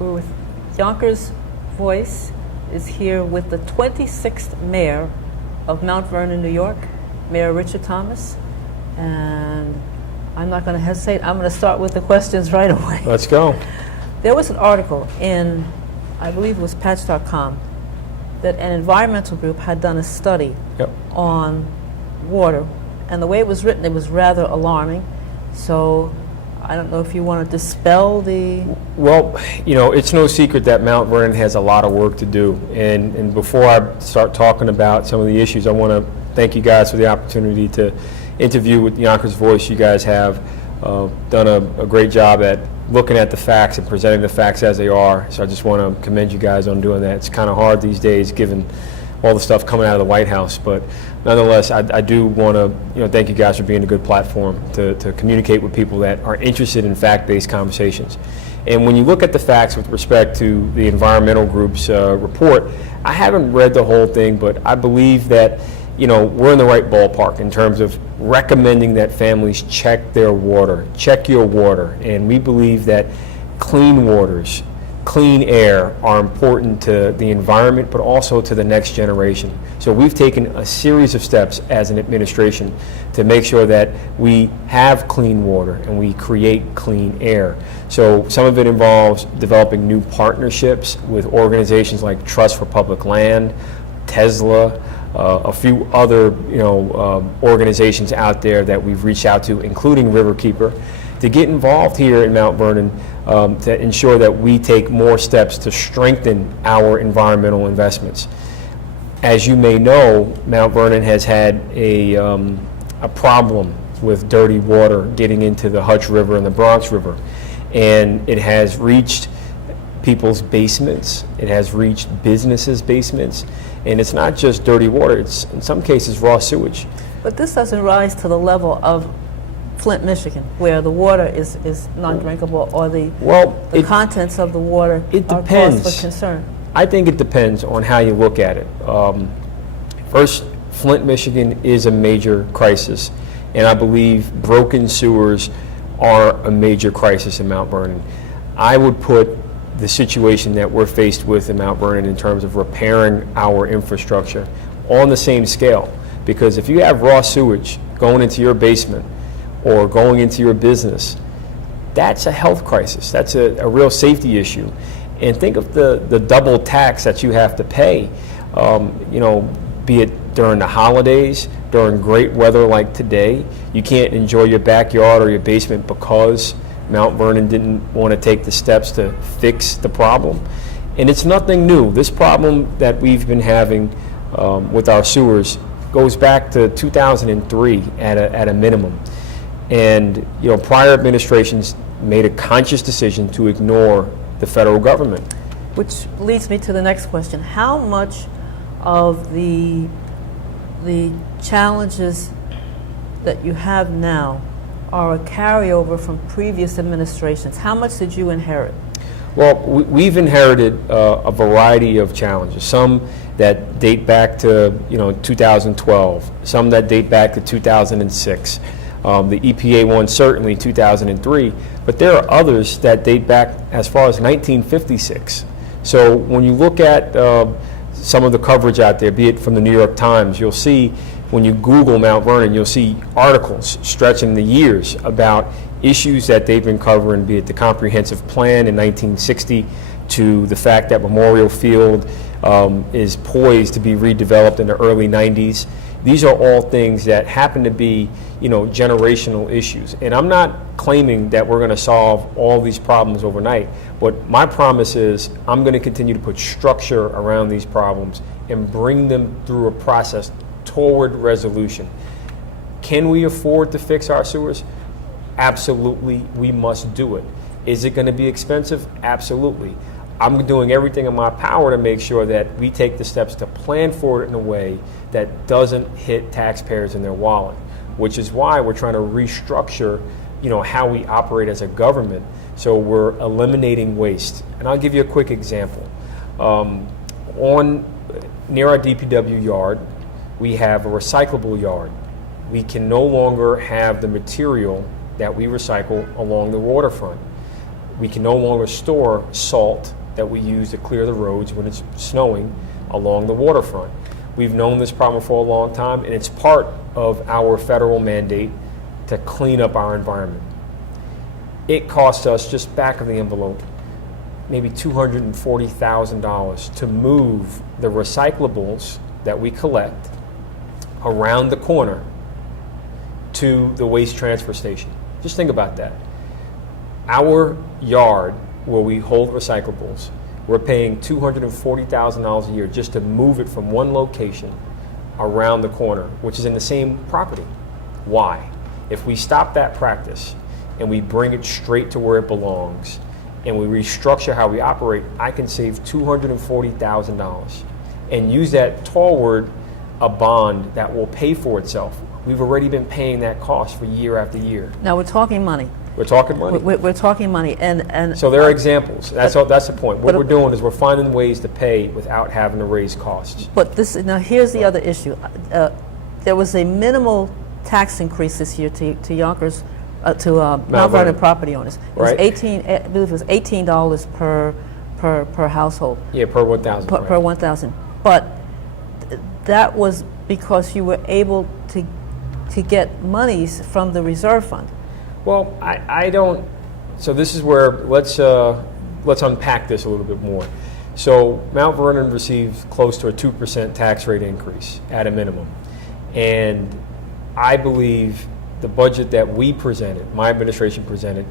We're with Yonkers Voice is here with the 26th mayor of Mt.Vernon, New York, Mayor Richard Thomas. And I'm not going to hesitate. I'm going to start with the questions right away. Let's go. There was an article in, I believe it was patch.com, that an environmental group had done a study on water. And the way it was written, it was rather alarming. So I don't know if you want to dispel the... Well, you know, it's no secret that Mt.Vernon has a lot of work to do. And before I start talking about some of the issues, I want to thank you guys for the opportunity to interview with Yonkers Voice. You guys have done a great job at looking at the facts and presenting the facts as they are. So I just want to commend you guys on doing that. It's kind of hard these days given all the stuff coming out of the White House, but nonetheless, I do want to thank you guys for being a good platform to communicate with people that are interested in fact-based conversations. And when you look at the facts with respect to the environmental group's report, I haven't read the whole thing, but I believe that we're in the right ballpark in terms of recommending that families check their water, check your water, and we believe that clean waters, clean air are important to the environment, but also to the next generation. So we've taken a series of steps as an administration to make sure that we have clean water and we create clean air. So some of it involves developing new partnerships with organizations like Trust for Public Land, Tesla, a few other organizations out there that we've reached out to, including Riverkeeper, to get involved here in Mt.Vernon to ensure that we take more steps to strengthen our environmental investments. As you may know, Mt.Vernon has had a problem with dirty water getting into the Hutch River and the Bronx River, and it has reached people's basements, it has reached businesses' basements, and it's not just dirty water, it's in some cases raw sewage. But this doesn't rise to the level of Flint, Michigan, where the water is non-drinkable, or the contents of the water are cause for concern? I think it depends on how you look at it. First, Flint, Michigan is a major crisis, and I believe broken sewers are a major crisis in Mt.Vernon. I would put the situation that we're faced with in Mt.Vernon in terms of repairing our infrastructure on the same scale, because if you have raw sewage going into your basement or going into your business, that's a health crisis. That's a real safety issue. And think of the double tax that you have to pay, be it during the holidays, during great weather like today. You can't enjoy your backyard or your basement because Mt.Vernon didn't want to take the steps to fix the problem. And it's nothing new. This problem that we've been having with our sewers goes back to 2003 at a minimum. And prior administrations made a conscious decision to ignore the federal government. Which leads me to the next question. How much of the challenges that you have now are a carryover from previous administrations? How much did you inherit? Well, we've inherited a variety of challenges. Some that date back to 2012, some that date back to 2006. The EPA one certainly 2003, but there are others that date back as far as 1956. So when you look at some of the coverage out there, be it from the New York Times, you'll see, when you Google Mt.Vernon, you'll see articles stretching the years about issues that they've been covering, be it the comprehensive plan in 1960 to the fact that Memorial Field is poised to be redeveloped in the early 90s. These are all things that happen to be, generational issues. And I'm not claiming that we're going to solve all these problems overnight, but my promise is I'm going to continue to put structure around these problems and bring them through a process toward resolution. Can we afford to fix our sewers? Absolutely, we must do it. Is it going to be expensive? Absolutely. I'm doing everything in my power to make sure that we take the steps to plan for it in a way that doesn't hit taxpayers in their wallet, which is why we're trying to restructure, how we operate as a government, so we're eliminating waste. And I'll give you a quick example. Near our DPW yard, we have a recyclable yard. We can no longer have the material that we recycle along the waterfront. We can no longer store salt that we use to clear the roads when it's snowing along the waterfront. We've known this problem for a long time, and it's part of our federal mandate to clean up our environment. It costs us, just back of the envelope, maybe $240,000 to move the recyclables that we collect around the corner to the waste transfer station. Just think about that. Our yard where we hold recyclables, we're paying $240,000 a year just to move it from one location around the corner, which is in the same property. Why? If we stop that practice and we bring it straight to where it belongs and we restructure how we operate, I can save $240,000 and use that toward a bond that will pay for itself. We've already been paying that cost for year after year. Now we're talking money. We're talking money. We're talking money, and so there are examples. That's the point. What we're doing is we're finding ways to pay without having to raise costs. But here's the other issue. There was a minimal tax increase this year to Yonkers, to Mt.Vernon property owners. It was right. I believe it was $18 per household. Yeah, per 1,000. Per 1,000. But that was because you were able to get monies from the reserve fund. Well, I don't. So this is where let's unpack this a little bit more. So Mt.Vernon received close to a 2% tax rate increase at a minimum, and I believe the budget that we presented, my administration presented,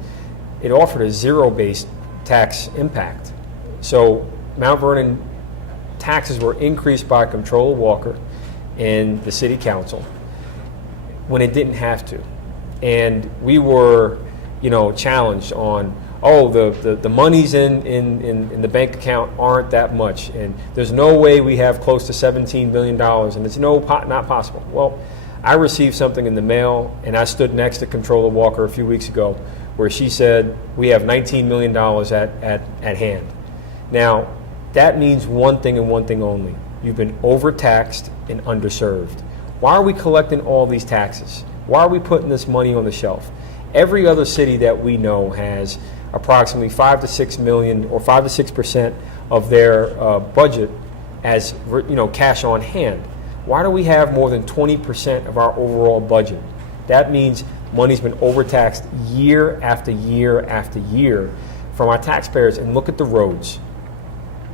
it offered a zero-based tax impact. So Mt.Vernon taxes were increased by Comptroller Walker and the City Council when it didn't have to. And we were, challenged on, the monies in the bank account aren't that much, and there's no way we have close to $17 billion, and it's not possible. Well, I received something in the mail, and I stood next to Comptroller Walker a few weeks ago, where she said we have $19 million at hand. Now, that means one thing and one thing only: you've been overtaxed and underserved. Why are we collecting all these taxes? Why are we putting this money on the shelf? Every other city that we know has approximately 5 to 6 million or 5 to 6% of their budget as cash on hand. Why do we have more than 20% of our overall budget? That means money's been overtaxed year after year after year from our taxpayers. And look at the roads.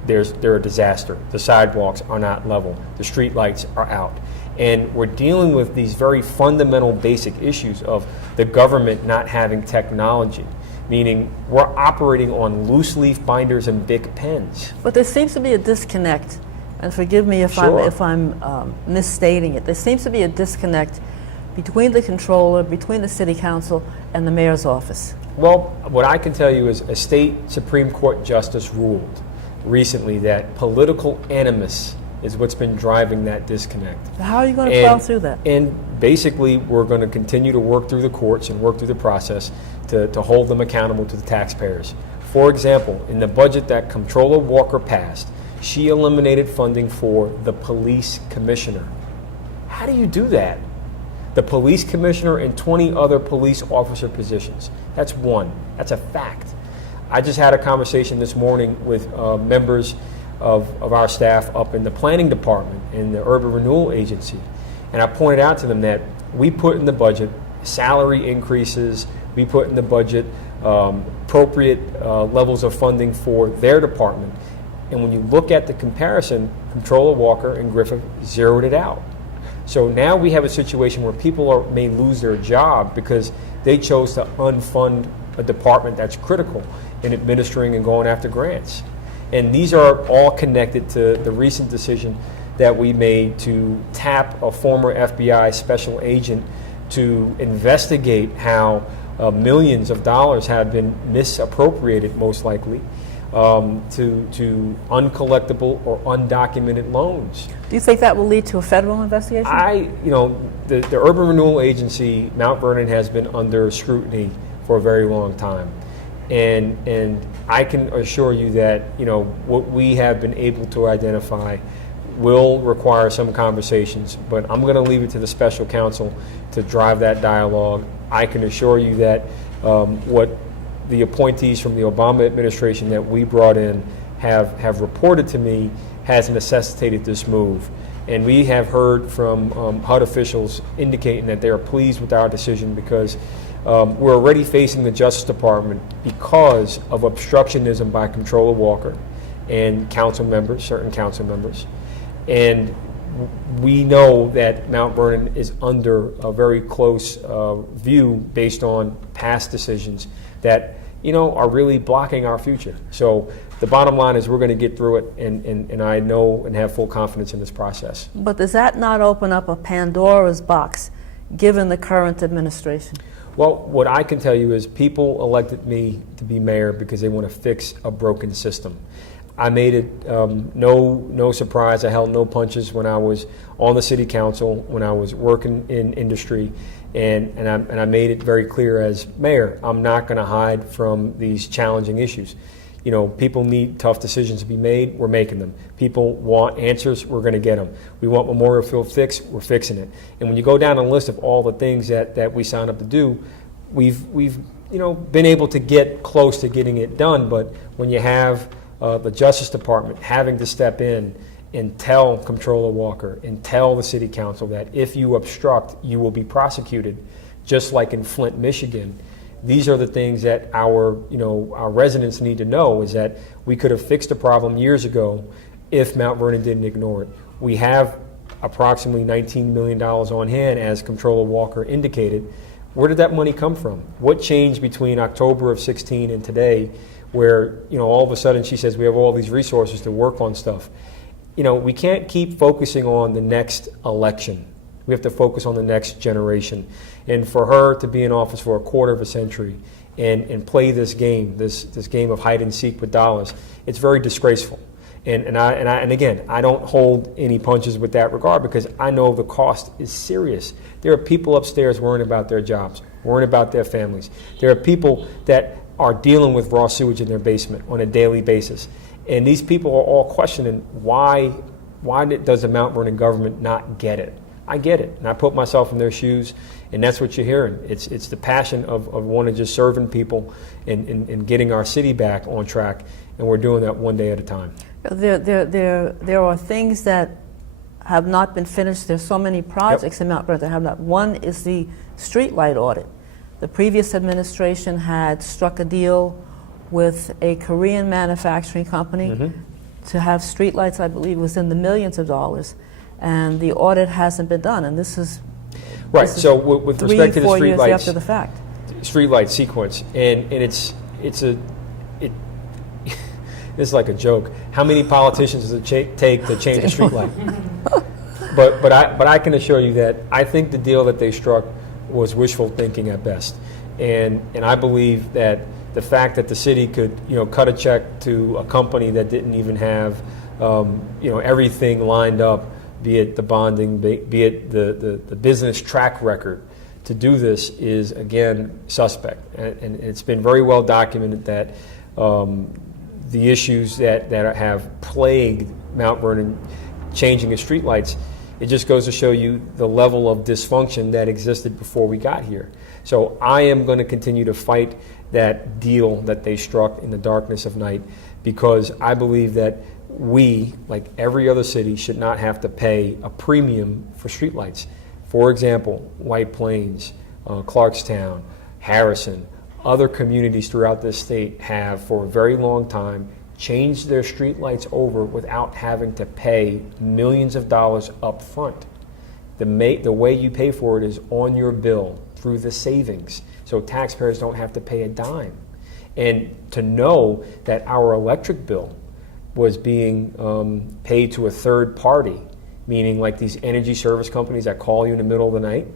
They're a disaster. The sidewalks are not level. The street lights are out. And we're dealing with these very fundamental basic issues of the government not having technology, meaning we're operating on loose leaf binders and Bic pens. But there seems to be a disconnect, and forgive me if I'm misstating it. There seems to be a disconnect between the controller, between the city council, and the mayor's office. Well, what I can tell you is a state Supreme Court justice ruled recently that political animus is what's been driving that disconnect. How are you going to plow through that? And basically, we're going to continue to work through the courts and work through the process to hold them accountable to the taxpayers. For example, in the budget that Comptroller Walker passed, she eliminated funding for the police commissioner. How do you do that? The police commissioner and 20 other police officer positions. That's one. That's a fact. I just had a conversation this morning with members of our staff up in the planning department in the urban renewal agency, and I pointed out to them that we put in the budget salary increases, we put in the budget appropriate levels of funding for their department, and when you look at the comparison, Comptroller Walker and Griffith zeroed it out. So now we have a situation where people may lose their job because they chose to unfund a department that's critical in administering and going after grants. And these are all connected to the recent decision that we made to tap a former FBI special agent to investigate how millions of dollars have been misappropriated, most likely, to uncollectible or undocumented loans. Do you think that will lead to a federal investigation? The Urban Renewal Agency, Mt.Vernon, has been under scrutiny for a very long time. And I can assure you that what we have been able to identify will require some conversations, but I'm going to leave it to the special counsel to drive that dialogue. I can assure you that what the appointees from the Obama administration that we brought in have reported to me has necessitated this move. And we have heard from HUD officials indicating that they are pleased with our decision because we're already facing the Justice Department because of obstructionism by Comptroller Walker and council members, certain council members. And we know that Mt.Vernon is under a very close view based on past decisions that, are really blocking our future. So the bottom line is we're going to get through it, and I know and have full confidence in this process. But does that not open up a Pandoras box, given the current administration? Well, what I can tell you is people elected me to be mayor because they want to fix a broken system. I made it no surprise. I held no punches when I was on the city council, when I was working in industry, and I made it very clear as mayor, I'm not going to hide from these challenging issues. People need tough decisions to be made. We're making them. People want answers. We're going to get them. We want Memorial Field fixed. We're fixing it. And when you go down a list of all the things that we signed up to do, we've been able to get close to getting it done. But when you have the Justice Department having to step in and tell Comptroller Walker and tell the City Council that if you obstruct, you will be prosecuted, just like in Flint, Michigan. These are the things that our residents need to know, is that we could have fixed the problem years ago if Mt.Vernon didn't ignore it. We have approximately $19 million on hand, as Comptroller Walker indicated. Where did that money come from? What changed between October of 16 and today, where all of a sudden she says we have all these resources to work on stuff? We can't keep focusing on the next election. We have to focus on the next generation. And for her to be in office for a quarter of a century and play this game, this game of hide and seek with dollars, it's very disgraceful. And again, I don't hold any punches with that regard because I know the cost is serious. There are people upstairs worrying about their jobs, worrying about their families. There are people that are dealing with raw sewage in their basement on a daily basis. And these people are all questioning why does the Mt.Vernon government not get it? I get it, and I put myself in their shoes, and that's what you're hearing. It's the passion of wanting just serving people and getting our city back on track, and we're doing that one day at a time. There are things that have not been finished. There's so many projects in Mt.Vernon that have not. One is the Streetlight Audit. The previous administration had struck a deal with a Korean manufacturing company to have streetlights. I believe was in the millions of dollars. And the audit hasn't been done, and this is right. So with respect to the 3-4 years streetlights, after the fact, streetlight sequence, and it's like a joke. How many politicians does it take to change a streetlight? but I can assure you that I think the deal that they struck was wishful thinking at best, and I believe that the fact that the city could cut a check to a company that didn't even have everything lined up, be it the bonding, be it the business track record, to do this is, again, suspect. And it's been very well documented that the issues that have plagued Mt.Vernon changing its streetlights, it just goes to show you the level of dysfunction that existed before we got here. So I am going to continue to fight that deal that they struck in the darkness of night, because I believe that we, like every other city, should not have to pay a premium for streetlights. For example, White Plains, Clarkstown, Harrison, other communities throughout this state have for a very long time changed their streetlights over without having to pay millions of dollars up front. The way you pay for it is on your bill through the savings, so taxpayers don't have to pay a dime. And to know that our electric bill was being paid to a third party, meaning like these energy service companies that call you in the middle of the night,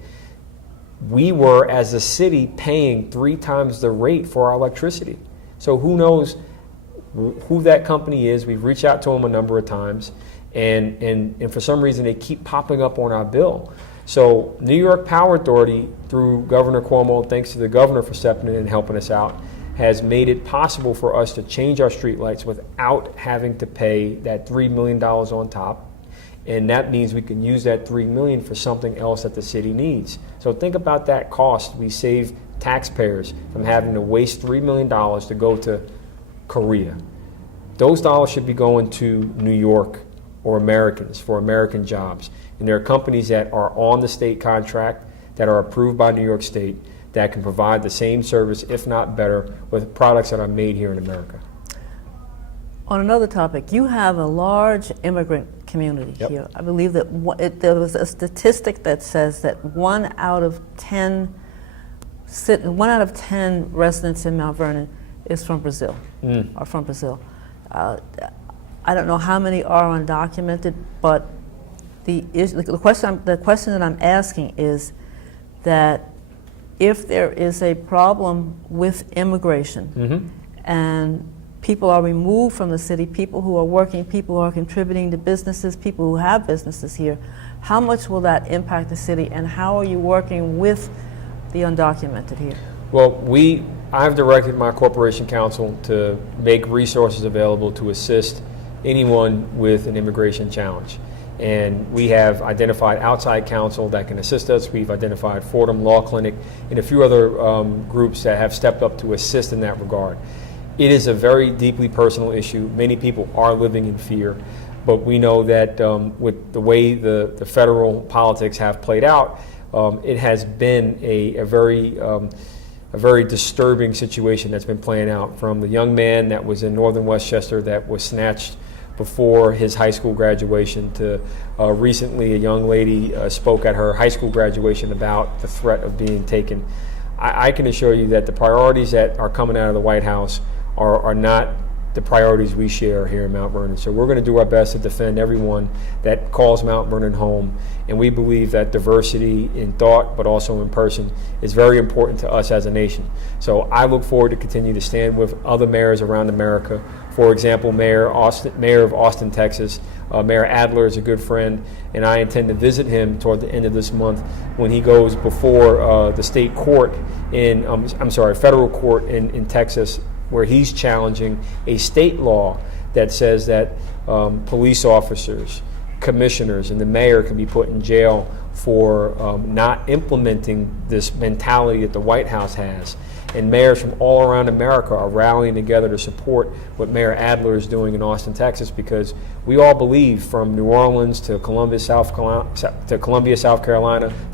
we were, as a city, paying 3 times the rate for our electricity. So who knows who that company is? We've reached out to them a number of times, and for some reason they keep popping up on our bill. So New York Power Authority, through Governor Cuomo, thanks to the governor for stepping in and helping us out, has made it possible for us to change our streetlights without having to pay that $3 million on top. And that means we can use that $3 million for something else that the city needs. So think about that cost. We save taxpayers from having to waste $3 million to go to Korea. Those dollars should be going to New York or Americans for American jobs. And there are companies that are on the state contract that are approved by New York State that can provide the same service, if not better, with products that are made here in America. On another topic, you have a large immigrant community here. I believe that there was a statistic that says that 1 out of 10 residents in Mt.Vernon is from Brazil, are from Brazil. I don't know how many are undocumented, but the question that I'm asking is that if there is a problem with immigration and people are removed from the city, people who are working, people who are contributing to businesses, people who have businesses here, how much will that impact the city, and how are you working with the undocumented here? Well, I've directed my corporation counsel to make resources available to assist anyone with an immigration challenge. And we have identified outside counsel that can assist us. We've identified Fordham Law Clinic and a few other groups that have stepped up to assist in that regard. It is a very deeply personal issue. Many people are living in fear, but we know that with the way the federal politics have played out, it has been a very disturbing situation that's been playing out, from the young man that was in northern Westchester that was snatched before his high school graduation to recently a young lady spoke at her high school graduation about the threat of being taken. I can assure you that the priorities that are coming out of the White House are not the priorities we share here in Mt.Vernon. So we're going to do our best to defend everyone that calls Mt.Vernon home, and we believe that diversity in thought but also in person is very important to us as a nation. So I look forward to continue to stand with other mayors around America. For example, Mayor of Austin, Texas, Mayor Adler is a good friend, and I intend to visit him toward the end of this month when he goes before the state court federal court in Texas, where he's challenging a state law that says that police officers, commissioners, and the mayor can be put in jail for not implementing this mentality that the White House has. And mayors from all around America are rallying together to support what Mayor Adler is doing in Austin, Texas, because we all believe, from New Orleans to Columbia, South Carolina, to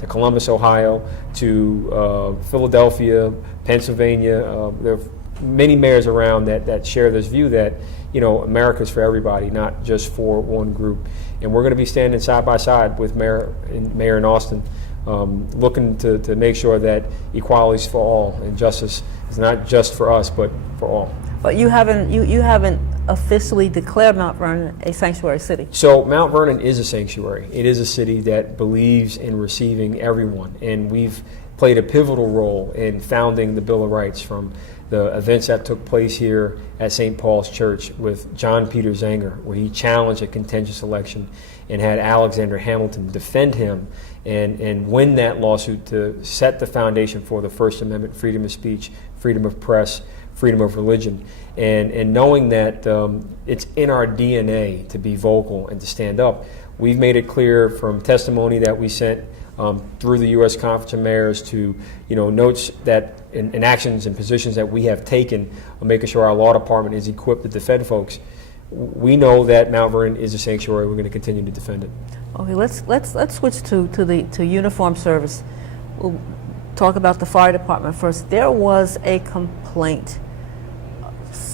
Columbus, Ohio, to Philadelphia, Pennsylvania, there are many mayors around that share this view that, you know, America's for everybody, not just for one group. And we're going to be standing side by side with Mayor in Austin, looking to make sure that equality is for all and justice is not just for us but for all. But you haven't officially declared Mt.Vernon a sanctuary city. So Mt.Vernon is a sanctuary. It is a city that believes in receiving everyone, and we've played a pivotal role in founding the Bill of Rights, from the events that took place here at St. Paul's Church with John Peter Zenger, where he challenged a contentious election and had Alexander Hamilton defend him and win that lawsuit to set the foundation for the First Amendment, freedom of speech, freedom of press, freedom of religion. And knowing that it's in our DNA to be vocal and to stand up, we've made it clear from testimony that we sent through the U.S. Conference of Mayors to, notes that and actions and positions that we have taken on making sure our law department is equipped to defend folks. We know that Mt.Vernon is a sanctuary. We're going to continue to defend it. Okay, let's switch to uniform service. We'll talk about the fire department first. There was a complaint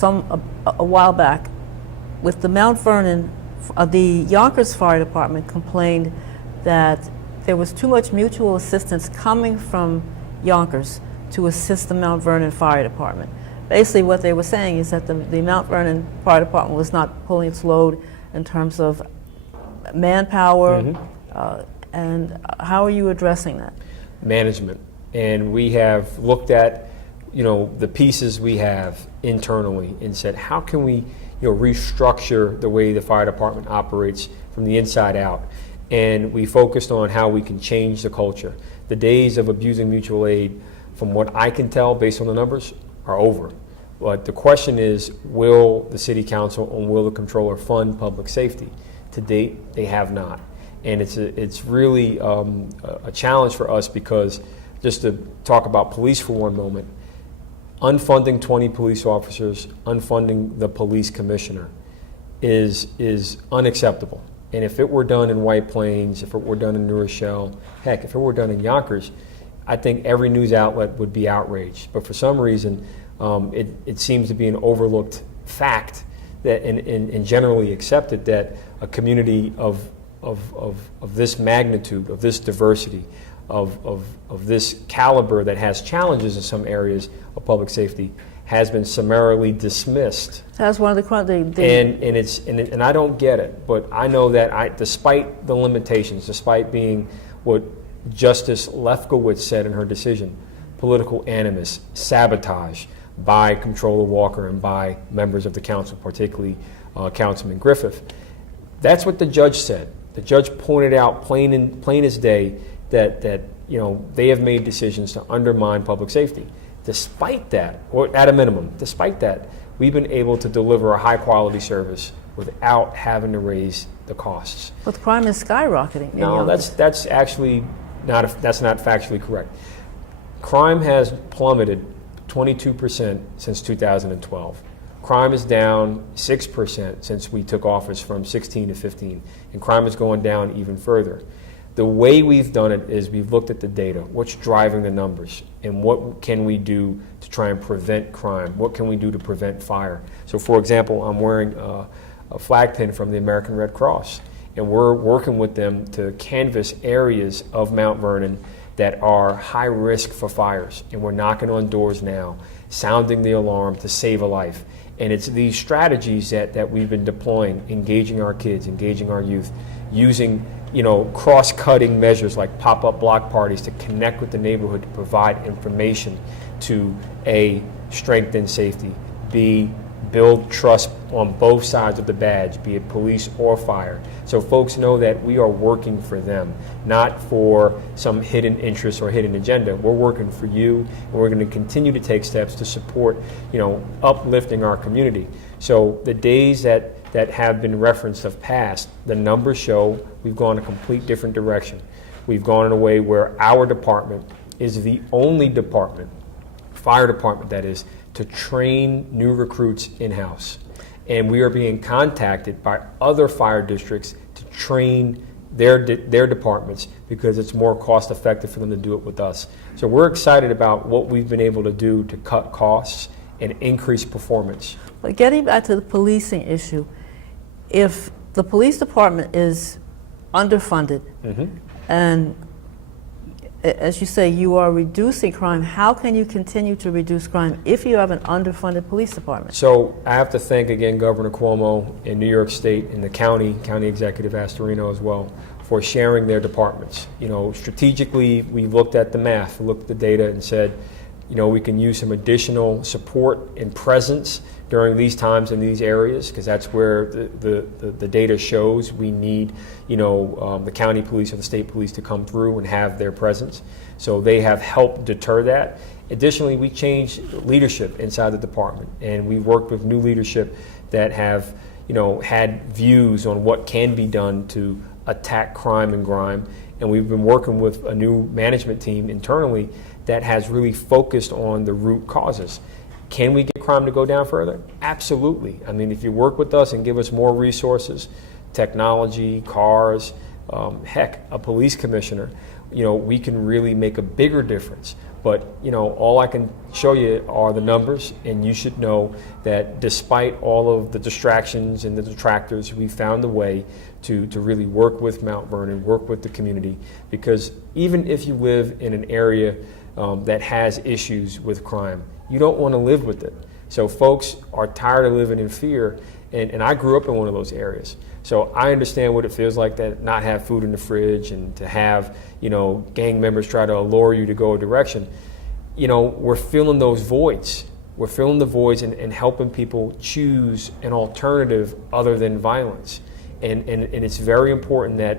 a while back with the Mt.Vernon. The Yonkers Fire Department complained that there was too much mutual assistance coming from Yonkers to assist the Mt.Vernon Fire Department. Basically what they were saying is that the Mt.Vernon Fire Department was not pulling its load in terms of manpower, and how are you addressing that? Management. And we have looked at, the pieces we have internally and said, how can we, restructure the way the fire department operates from the inside out? And we focused on how we can change the culture. The days of abusing mutual aid, from what I can tell based on the numbers, are over. But the question is, will the city council and will the comptroller fund public safety? To date, they have not. And it's really a challenge for us, because just to talk about police for one moment, unfunding 20 police officers, unfunding the police commissioner is unacceptable. And if it were done in White Plains, if it were done in New Rochelle, heck, if it were done in Yonkers, I think every news outlet would be outraged. But for some reason, it seems to be an overlooked fact that, and generally accepted, that a community of this magnitude, of this diversity, of this caliber, that has challenges in some areas of public safety, has been summarily dismissed. That's one of the And I don't get it, but I know that despite the limitations, despite being what Justice Lefkowitz said in her decision, political animus, sabotage by Comptroller Walker and by members of the council, particularly Councilman Griffith. That's what the judge said. The judge pointed out plain as day that they have made decisions to undermine public safety. Despite that, or at a minimum, despite that, we've been able to deliver a high quality service without having to raise the costs. But crime is skyrocketing. No, that's actually that's not factually correct. Crime has plummeted 22% since 2012. Crime is down 6% since we took office from 16 to 15, and crime is going down even further. The way we've done it is we've looked at the data, what's driving the numbers, and what can we do to try and prevent crime? What can we do to prevent fire? So, for example, I'm wearing a flag pin from the American Red Cross, and we're working with them to canvass areas of Mount Vernon that are high risk for fires, and we're knocking on doors now, sounding the alarm to save a life. And it's these strategies that we've been deploying, engaging our kids, engaging our youth, using cross-cutting measures like pop-up block parties to connect with the neighborhood, to provide information to A, strengthen safety, B, build trust on both sides of the badge, be it police or fire. So folks know that we are working for them, not for some hidden interest or hidden agenda. We're working for you, and we're going to continue to take steps to support, uplifting our community. So the days that have been referenced have passed. The numbers show we've gone a complete different direction. We've gone in a way where our department is the only department, fire department that is, to train new recruits in-house. And we are being contacted by other fire districts to train their departments because it's more cost effective for them to do it with us. So we're excited about what we've been able to do to cut costs and increase performance. But getting back to the policing issue, if the police department is underfunded, and as you say, you are reducing crime, how can you continue to reduce crime if you have an underfunded police department? So I have to thank again Governor Cuomo in New York State and the county executive Astorino as well for sharing their departments. Strategically, we looked at the math, looked at the data and said, we can use some additional support and presence during these times in these areas, because that's where the data shows we need, the county police or the state police to come through and have their presence. So they have helped deter that. Additionally, we changed leadership inside the department, and we worked with new leadership that have, had views on what can be done to attack crime and grime. And we've been working with a new management team internally that has really focused on the root causes. Can we get crime to go down further? Absolutely. I mean, if you work with us and give us more resources, technology, cars, heck, a police commissioner, we can really make a bigger difference. But, all I can show you are the numbers, and you should know that despite all of the distractions and the detractors, we found a way to really work with Mount Vernon, work with the community, because even if you live in an area that has issues with crime, you don't want to live with it. So folks are tired of living in fear, and I grew up in one of those areas. So I understand what it feels like to not have food in the fridge and to have, gang members try to allure you to go a direction. We're filling those voids. We're filling the voids and helping people choose an alternative other than violence. And it's very important that,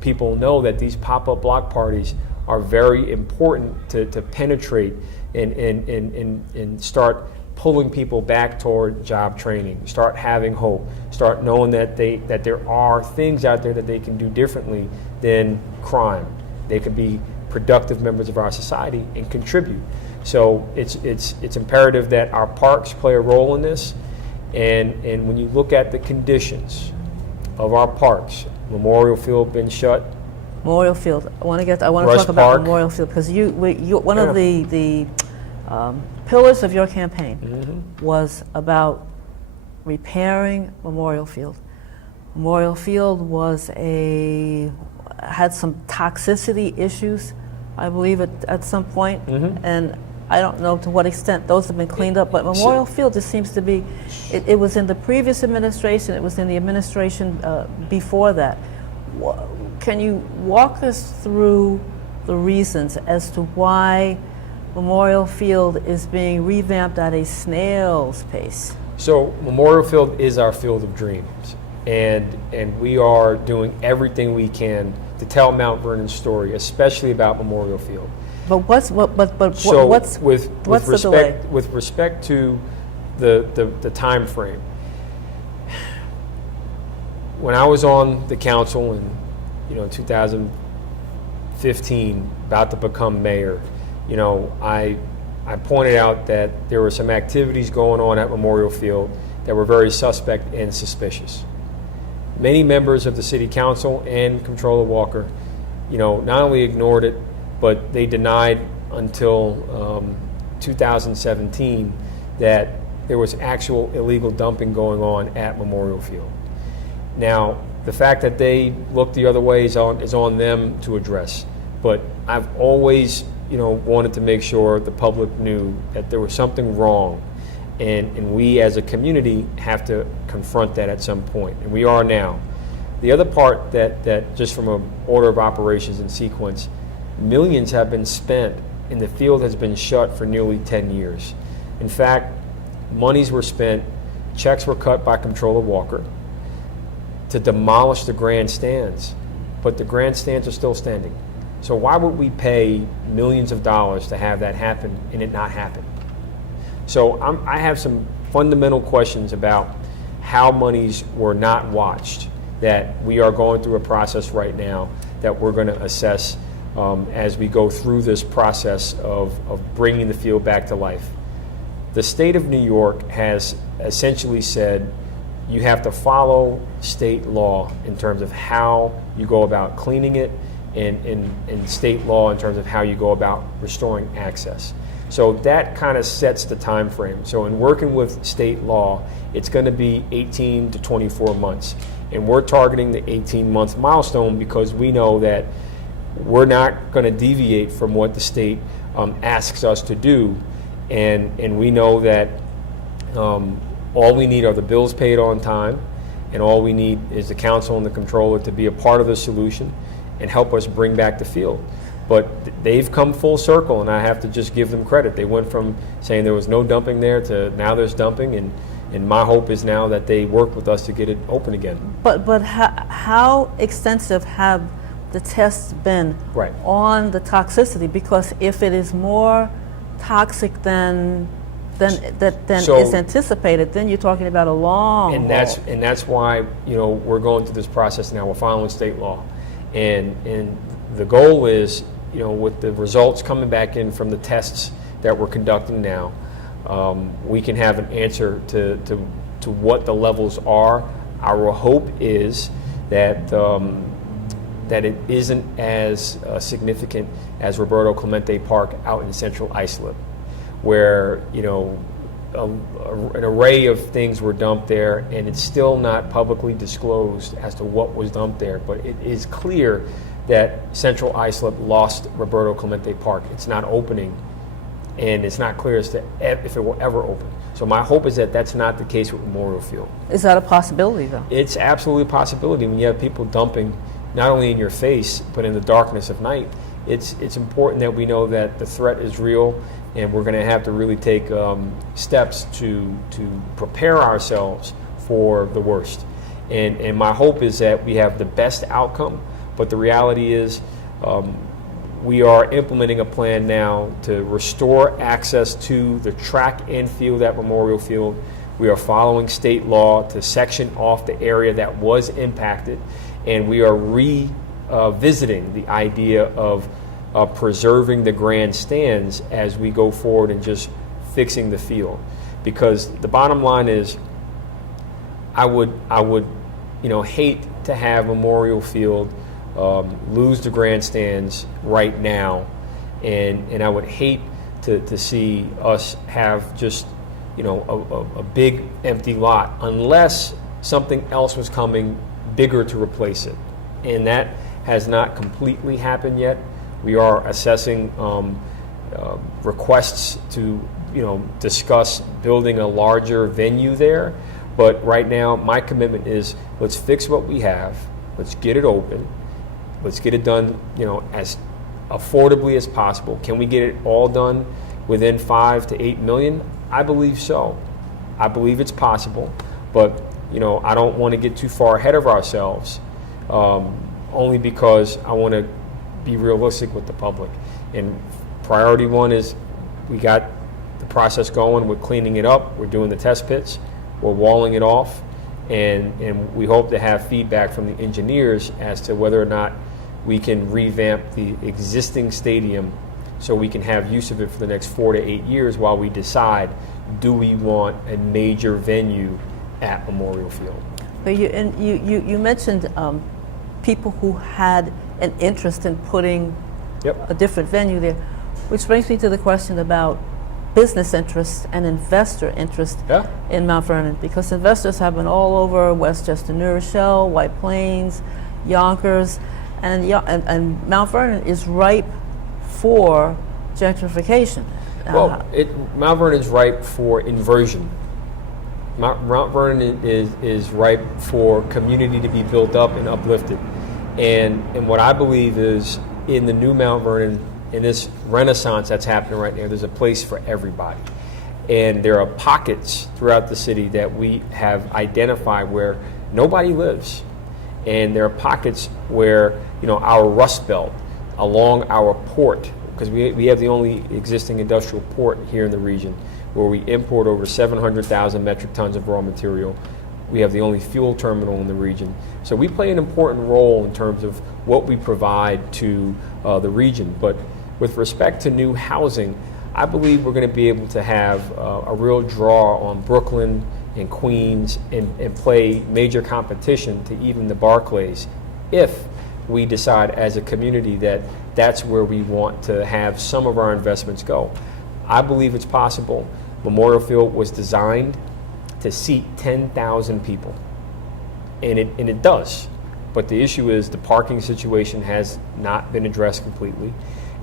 people know that these pop-up block parties are very important to penetrate and start pulling people back toward job training, start having hope, start knowing that there are things out there that they can do differently than crime. They could be productive members of our society and contribute. So it's imperative that our parks play a role in this. And when you look at the conditions of our parks, Memorial Field been shut. Memorial Field. I want to Rush talk about Park. Memorial Field because one of the pillars of your campaign was about repairing Memorial Field. Memorial Field had some toxicity issues, I believe, at some point, and I don't know to what extent those have been cleaned up, but Memorial Field just seems to be, it was in the previous administration, it was in the administration before that. Can you walk us through the reasons as to why Memorial Field is being revamped at a snail's pace? So Memorial Field is our field of dreams, and we are doing everything we can to tell Mt.Vernon's story, especially about Memorial Field. But what's the delay? With respect to the time frame, when I was on the council in 2015, about to become mayor, I pointed out that there were some activities going on at Memorial Field that were very suspect and suspicious. Many members of the City Council and Comptroller Walker, not only ignored it, but they denied until 2017 that there was actual illegal dumping going on at Memorial Field. Now, the fact that they looked the other way is on them to address. But I've always, wanted to make sure the public knew that there was something wrong, and we as a community have to confront that at some point, and we are now. The other part that just from an order of operations and sequence, millions have been spent, and the field has been shut for nearly 10 years. In fact, monies were spent, checks were cut by Comptroller Walker to demolish the grandstands, but the grandstands are still standing. So why would we pay millions of dollars to have that happen and it not happen? So I have some fundamental questions about how monies were not watched, that we are going through a process right now that we're going to assess as we go through this process of bringing the field back to life. The state of New York has essentially said you have to follow state law in terms of how you go about cleaning it, and state law in terms of how you go about restoring access. So that kind of sets the time frame. So in working with state law, it's going to be 18 to 24 months. And we're targeting the 18-month milestone because we know that we're not going to deviate from what the state asks us to do. And we know that all we need are the bills paid on time, and all we need is the council and the controller to be a part of the solution and help us bring back the field. But they've come full circle, and I have to just give them credit. They went from saying there was no dumping there to now there's dumping, and my hope is now that they work with us to get it open again. But how extensive have the tests been on the toxicity? Because if it is more toxic than is anticipated, then you're talking about a long haul. And that's why we're going through this process now. We're following state law, and the goal is with the results coming back in from the tests that we're conducting now, we can have an answer to what the levels are. Our hope is that it isn't as significant as Roberto Clemente Park out in Central Islip, where an array of things were dumped there, and it's still not publicly disclosed as to what was dumped there. But it is clear that Central Islip lost Roberto Clemente Park. It's not opening, and it's not clear as to if it will ever open. So my hope is that that's not the case with Memorial Field. Is that a possibility, though? It's absolutely a possibility. When you have people dumping not only in your face, but in the darkness of night, it's important that we know that the threat is real, and we're going to have to really take steps to prepare ourselves for the worst. And my hope is that we have the best outcome, but the reality is we are implementing a plan now to restore access to the track and field at Memorial Field. We are following state law to section off the area that was impacted, and we are revisiting the idea of preserving the grandstands as we go forward and just fixing the field. Because the bottom line is, I would hate to have Memorial Field lose the grandstands right now, and I would hate to see us have just a big empty lot unless something else was coming bigger to replace it, and that has not completely happened yet. We are assessing requests to discuss building a larger venue there, but right now my commitment is, let's fix what we have, let's get it open, let's get it done as affordably as possible. Can we get it all done within 5 to 8 million? I believe so. I believe it's possible, but I don't want to get too far ahead of ourselves, only because I want to be realistic with the public. And priority one is, we got the process going, we're cleaning it up, we're doing the test pits, we're walling it off, and we hope to have feedback from the engineers as to whether or not we can revamp the existing stadium so we can have use of it for the next 4 to 8 years while we decide, do we want a major venue at Memorial Field. But you mentioned people who had an interest in putting a different venue there, which brings me to the question about business interest and investor interest in Mt.Vernon, because investors have been all over Westchester, New Rochelle, White Plains, Yonkers, and Mt.Vernon is ripe for gentrification. Well, Mt.Vernon is ripe for inversion. Mt.Vernon is ripe for community to be built up and uplifted. And what I believe is, in the new Mt.Vernon, in this renaissance that's happening right now, there's a place for everybody. And there are pockets throughout the city that we have identified where nobody lives. And there are pockets where, our Rust Belt, along our port, because we have the only existing industrial port here in the region, where we import over 700,000 metric tons of raw material. We have the only fuel terminal in the region. So we play an important role in terms of what we provide to the region. But with respect to new housing, I believe we're going to be able to have a real draw on Brooklyn and Queens and play major competition to even the Barclays, if we decide as a community that that's where we want to have some of our investments go. I believe it's possible. Memorial Field was designed to seat 10,000 people, and it does. But the issue is, the parking situation has not been addressed completely,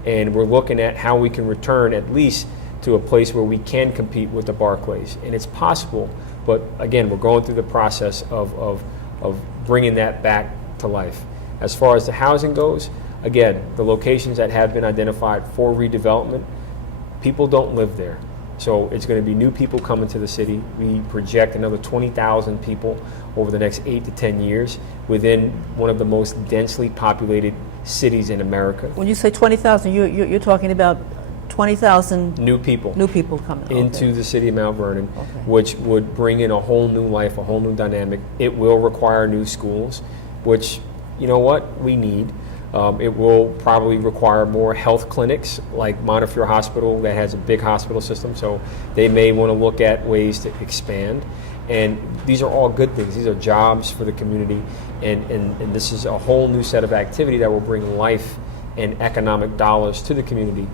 and we're looking at how we can return at least to a place where we can compete with the Barclays. And it's possible, but again, we're going through the process of bringing that back to life. As far as the housing goes, again, the locations that have been identified for redevelopment, people don't live there. So it's going to be new people coming to the city. We project another 20,000 people over the next 8 to 10 years within one of the most densely populated cities in America. When you say 20,000, you're talking about 20,000 new people coming into the city of Mt.Vernon, which would bring in a whole new life, a whole new dynamic. It will require new schools, which, we need. It will probably require more health clinics, like Montefiore Hospital, that has a big hospital system, so they may want to look at ways to expand. And these are all good things. These are jobs for the community, and this is a whole new set of activity that will bring life and economic dollars to the community,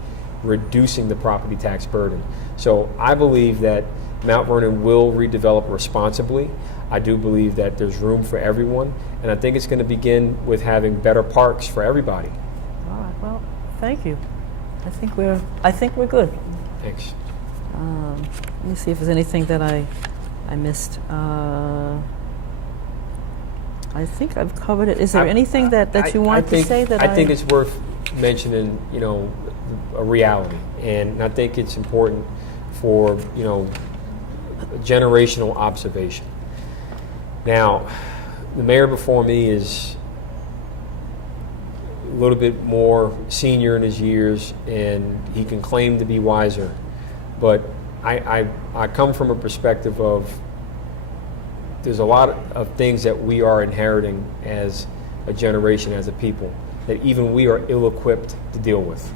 reducing the property tax burden. So I believe that Mt.Vernon will redevelop responsibly. I do believe that there's room for everyone, and I think it's going to begin with having better parks for everybody. All right. Well, thank you. I think we're good. Thanks. Let me see if there's anything that I missed. I think I've covered it. Is there anything that you want to say that I think it's worth mentioning, a reality, and I think it's important for, generational observation. Now, the mayor before me is a little bit more senior in his years, and he can claim to be wiser. But I come from a perspective of, there's a lot of things that we are inheriting as a generation, as a people. that even we are ill-equipped to deal with.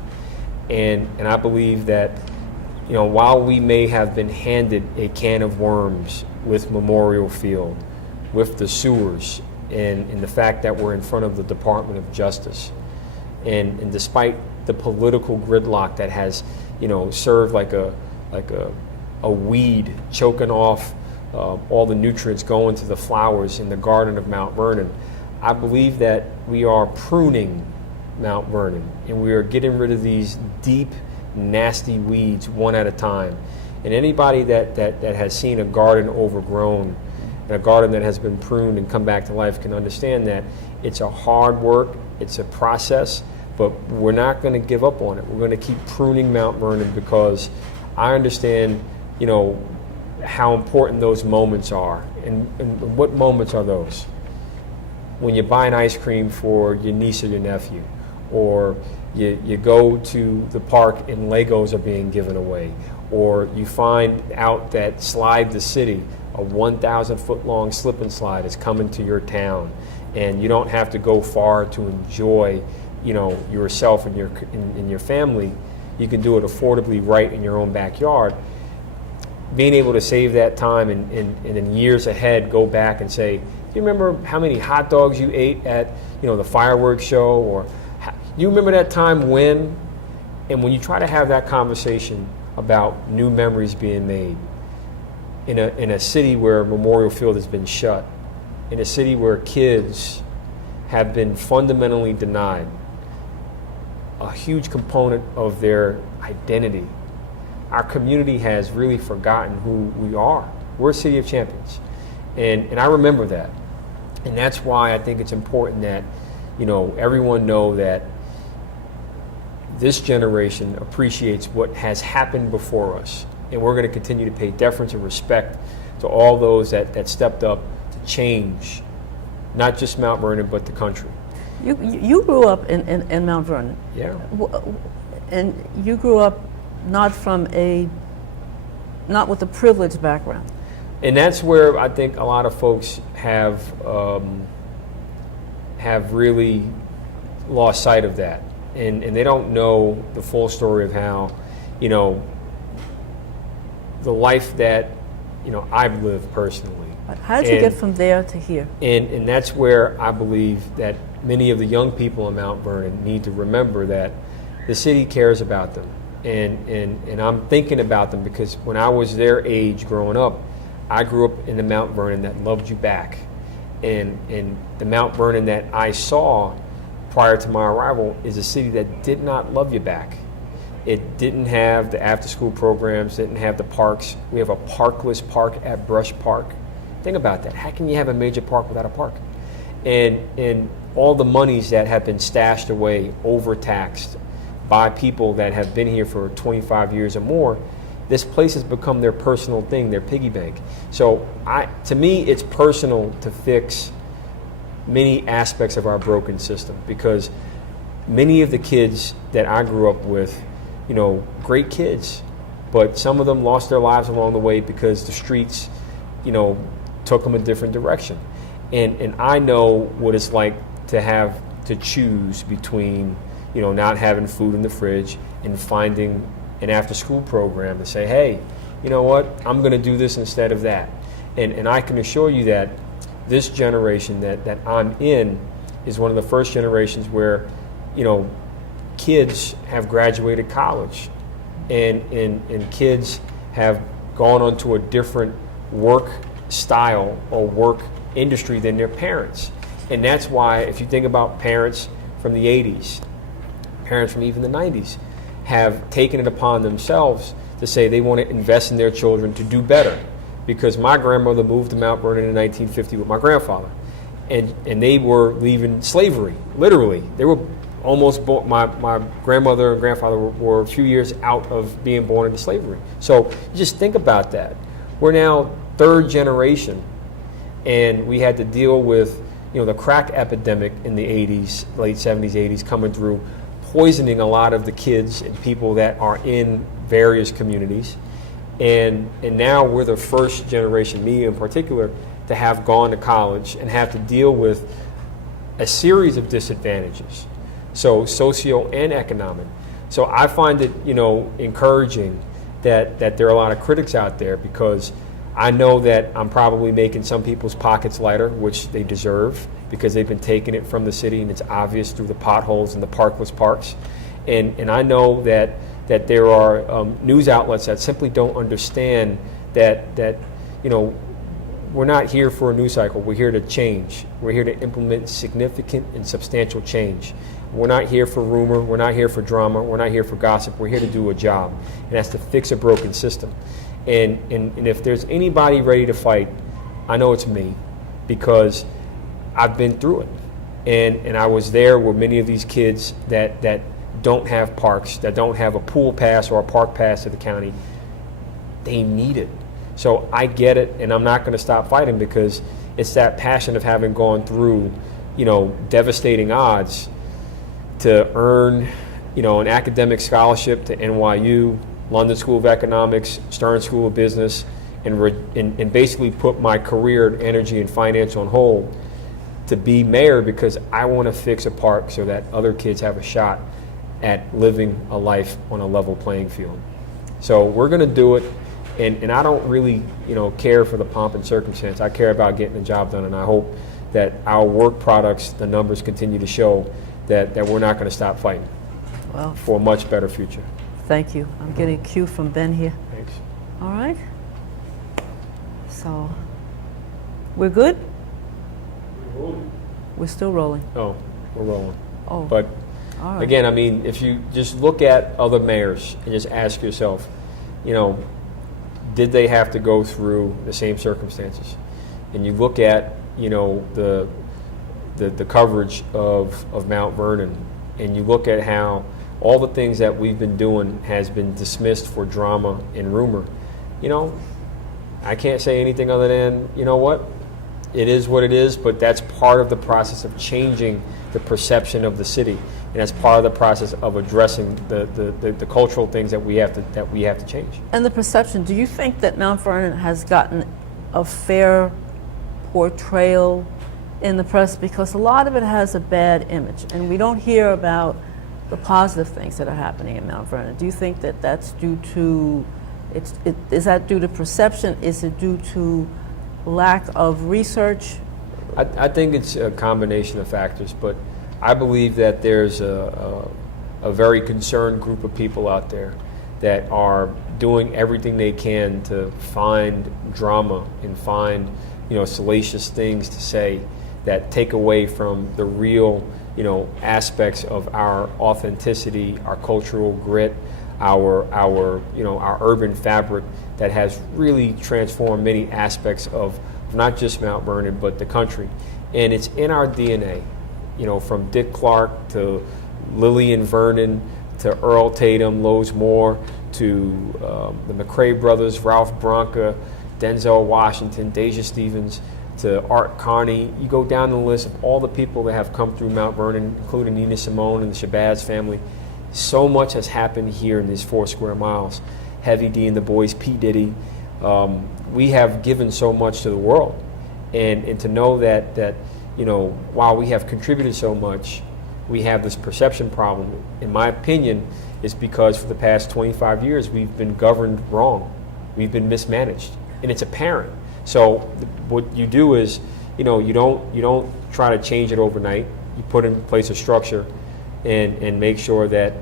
And I believe that, while we may have been handed a can of worms with Memorial Field, with the sewers, and the fact that we're in front of the Department of Justice, and despite the political gridlock that has, served like a weed choking off all the nutrients going to the flowers in the garden of Mount Vernon, I believe that we are pruning Mount Vernon, and we are getting rid of these deep, nasty weeds one at a time. And anybody that has seen a garden overgrown, and a garden that has been pruned and come back to life, can understand that it's a hard work, it's a process, but we're not going to give up on it. We're going to keep pruning Mount Vernon, because I understand, how important those moments are. And what moments are those? When you buy an ice cream for your niece or your nephew, or you go to the park and Legos are being given away, or you find out that Slide the City, a 1,000-foot-long slip and slide, is coming to your town, and you don't have to go far to enjoy, yourself and your family. You can do it affordably right in your own backyard. Being able to save that time and in years ahead go back and say, do you remember how many hot dogs you ate at the fireworks show, or you remember that time when? And when you try to have that conversation about new memories being made in a city where Memorial Field has been shut, in a city where kids have been fundamentally denied a huge component of their identity. Our community has really forgotten who we are. We're a city of champions. And I remember that. And that's why I think it's important that, everyone know that this generation appreciates what has happened before us. And we're going to continue to pay deference and respect to all those that stepped up to change, not just Mount Vernon, but the country. You grew up in Mount Vernon. Yeah. And you grew up not with a privileged background. And that's where I think a lot of folks have really lost sight of that, and they don't know the full story of how, the life that I've lived personally. How did you get from there to here? And that's where I believe that many of the young people in Mount Vernon need to remember that the city cares about them. And I'm thinking about them because when I was their age growing up, I grew up in the Mount Vernon that loved you back. And the Mount Vernon that I saw prior to my arrival is a city that did not love you back. It didn't have the after-school programs, didn't have the parks. We have a parkless park at Brush Park. Think about that. How can you have a major park without a park? And all the monies that have been stashed away, overtaxed, by people that have been here for 25 years or more, this place has become their personal thing, their piggy bank. So to me, it's personal to fix many aspects of our broken system, because many of the kids that I grew up with, great kids, but some of them lost their lives along the way because the streets, took them a different direction. And I know what it's like to have to choose between not having food in the fridge and finding an after-school program to say, hey, you know what, I'm going to do this instead of that. And I can assure you that this generation that I'm in is one of the first generations where, kids have graduated college and kids have gone on to a different work style or work industry than their parents. And that's why, if you think about parents from the 80s, parents from even the 90s, have taken it upon themselves to say they want to invest in their children to do better. Because my grandmother moved to Mount Vernon in 1950 with my grandfather, and they were leaving slavery, literally. They were almost born, my grandmother and grandfather were a few years out of being born into slavery. So you just think about that. We're now third generation, and we had to deal with the crack epidemic in the 80s, late 70s, 80s, coming through, poisoning a lot of the kids and people that are in various communities. And now we're the first generation, me in particular, to have gone to college and have to deal with a series of disadvantages. So socio and economic. So I find it, encouraging that there are a lot of critics out there, because I know that I'm probably making some people's pockets lighter, which they deserve, because they've been taking it from the city, and it's obvious through the potholes and the parkless parks. And I know that there are news outlets that simply don't understand that we're not here for a news cycle. We're here to change. We're here to implement significant and substantial change. We're not here for rumor. We're not here for drama. We're not here for gossip. We're here to do a job, and that's to fix a broken system. And if there's anybody ready to fight, I know it's me, because I've been through it. And I was there with many of these kids that don't have parks, that don't have a pool pass or a park pass to the county. They need it. So I get it, and I'm not going to stop fighting, because it's that passion of having gone through, devastating odds to earn, an academic scholarship to NYU, London School of Economics, Stern School of Business, and basically put my career, energy, and finance on hold to be mayor, because I want to fix a park so that other kids have a shot at living a life on a level playing field. So we're going to do it, and I don't really, care for the pomp and circumstance. I care about getting the job done, and I hope that our work products, the numbers continue to show that we're not going to stop fighting for a much better future. Thank you. I'm getting a cue from Ben here. Thanks. All right. So, we're good? We're still rolling. Oh, we're rolling. Oh. But all right. again, I mean, if you just look at other mayors and just ask yourself, did they have to go through the same circumstances? And you look at, the coverage of Mt.Vernon, and you look at how all the things that we've been doing has been dismissed for drama and rumor. I can't say anything other than, what? It is what it is, but that's part of the process of changing the perception of the city, and that's part of the process of addressing the cultural things that we have to change. And the perception, do you think that Mt.Vernon has gotten a fair portrayal in the press? Because a lot of it has a bad image, and we don't hear about the positive things that are happening in Mt.Vernon. Do you think that that's due to, is that due to perception? Is it due to lack of research? I think it's a combination of factors, but I believe that there's a very concerned group of people out there that are doing everything they can to find drama and find, salacious things to say that take away from the real, aspects of our authenticity, our cultural grit, our urban fabric that has really transformed many aspects of not just Mt.Vernon, but the country. And it's in our DNA, from Dick Clark to Lillian Vernon to Earl Tatum, Lowe's Moore, to the McCrae brothers, Ralph Branca, Denzel Washington, Deja Stevens, to Art Carney. You go down the list of all the people that have come through Mt.Vernon, including Nina Simone and the Shabazz family. So much has happened here in these 4 square miles. Heavy D and the boys, P. Diddy. We have given so much to the world. And to know that while we have contributed so much, we have this perception problem, in my opinion, is because for the past 25 years we've been governed wrong. We've been mismanaged. And it's apparent. So what you do is, you don't try to change it overnight. You put in place a structure and make sure that,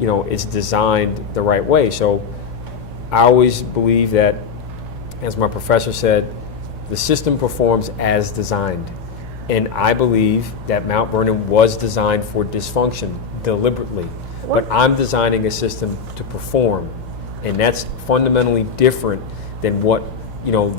it's designed the right way. So I always believe that, as my professor said, the system performs as designed. And I believe that Mt.Vernon was designed for dysfunction deliberately. But I'm designing a system to perform. And that's fundamentally different than what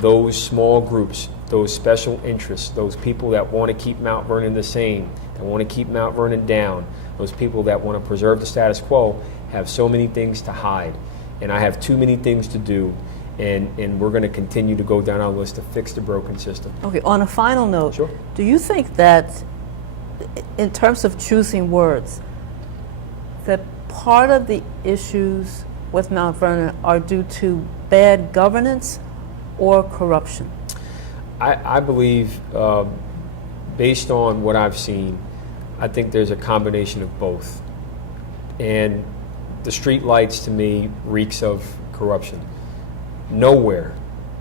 those small groups, those special interests, those people that want to keep Mt.Vernon the same, that want to keep Mt.Vernon down, those people that want to preserve the status quo, have so many things to hide. And I have too many things to do, and we're going to continue to go down our list to fix the broken system. Okay, on a final note, sure. Do you think that, in terms of choosing words, that part of the issues with Mt.Vernon are due to bad governance or corruption? I believe, based on what I've seen, I think there's a combination of both. And the street lights, to me, reeks of corruption. Nowhere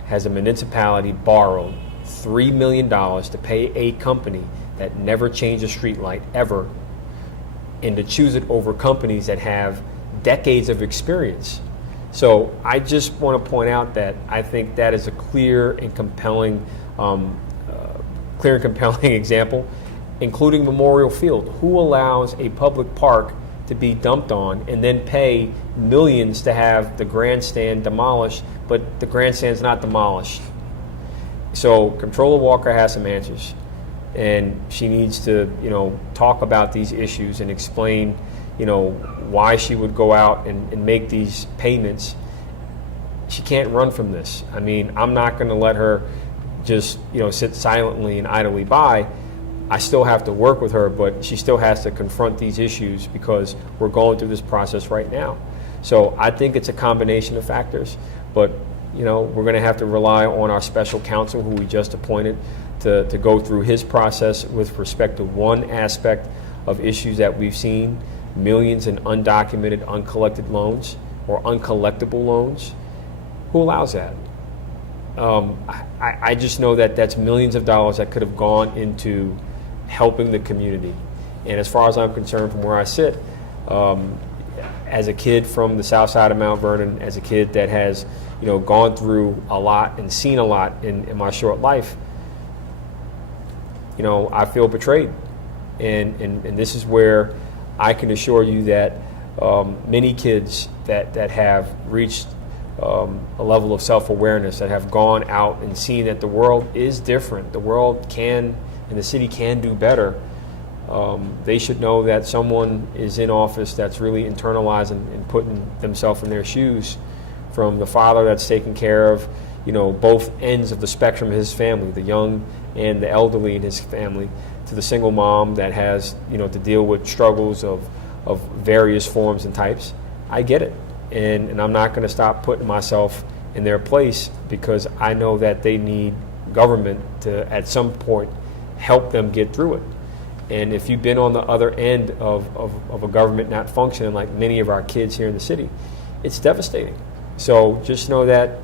has a municipality borrowed $3 million to pay a company that never changed a street light ever, and to choose it over companies that have decades of experience. So I just want to point out that I think that is a clear and compelling example, including Memorial Field. Who allows a public park to be dumped on and then pay millions to have the grandstand demolished, but the grandstand's not demolished? So Comptroller Walker has some answers, and she needs to, talk about these issues and explain, why she would go out and make these payments. She can't run from this. I mean, I'm not going to let her just, sit silently and idly by. I still have to work with her, but she still has to confront these issues because we're going through this process right now. So I think it's a combination of factors, but we're going to have to rely on our special counsel, who we just appointed, to go through his process with respect to one aspect of issues that we've seen: millions in undocumented, uncollected loans or uncollectible loans. Who allows that? I just know that that's millions of dollars that could have gone into helping the community. And as far as I'm concerned, from where I sit, as a kid from the south side of Mount Vernon, as a kid that has gone through a lot and seen a lot in my short life, I feel betrayed. And this is where I can assure you that many kids that have reached a level of self-awareness, that have gone out and seen that the world is different, the world can and the city can do better, they should know that someone is in office that's really internalizing and putting themselves in their shoes, from the father that's taking care of both ends of the spectrum of his family, the young and the elderly in his family, to the single mom that has to deal with struggles of various forms and types. I get it, and I'm not going to stop putting myself in their place, because I know that they need government to at some point help them get through it. And if you've been on the other end of a government not functioning, like many of our kids here in the city, it's devastating. So just know that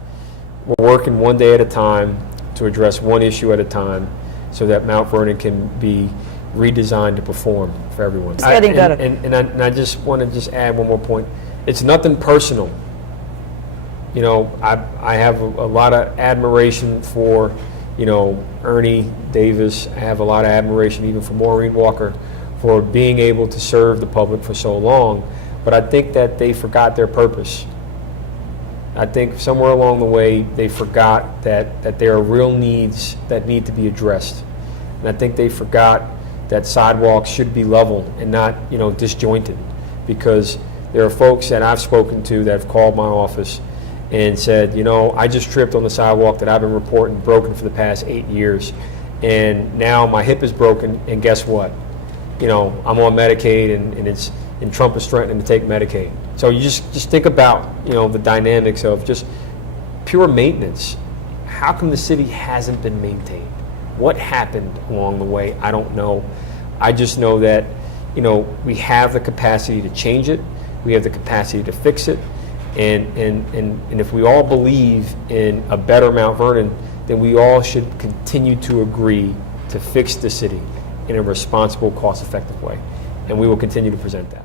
we're working one day at a time to address one issue at a time, so that Mount Vernon can be redesigned to perform for everyone. It's getting better. And I just want to just add one more point. It's nothing personal. I have a lot of admiration for, Ernie Davis. I have a lot of admiration even for Maureen Walker for being able to serve the public for so long. But I think that they forgot their purpose. I think somewhere along the way they forgot that there are real needs that need to be addressed. And I think they forgot that sidewalks should be level and not, disjointed, because there are folks that I've spoken to that have called my office and said, I just tripped on the sidewalk that I've been reporting broken for the past 8 years, and now my hip is broken, and guess what? I'm on Medicaid, and Trump is threatening to take Medicaid. So you just think about, the dynamics of just pure maintenance. How come the city hasn't been maintained? What happened along the way? I don't know. I just know that, we have the capacity to change it. We have the capacity to fix it. And if we all believe in a better Mount Vernon, then we all should continue to agree to fix the city in a responsible, cost-effective way. And we will continue to present that.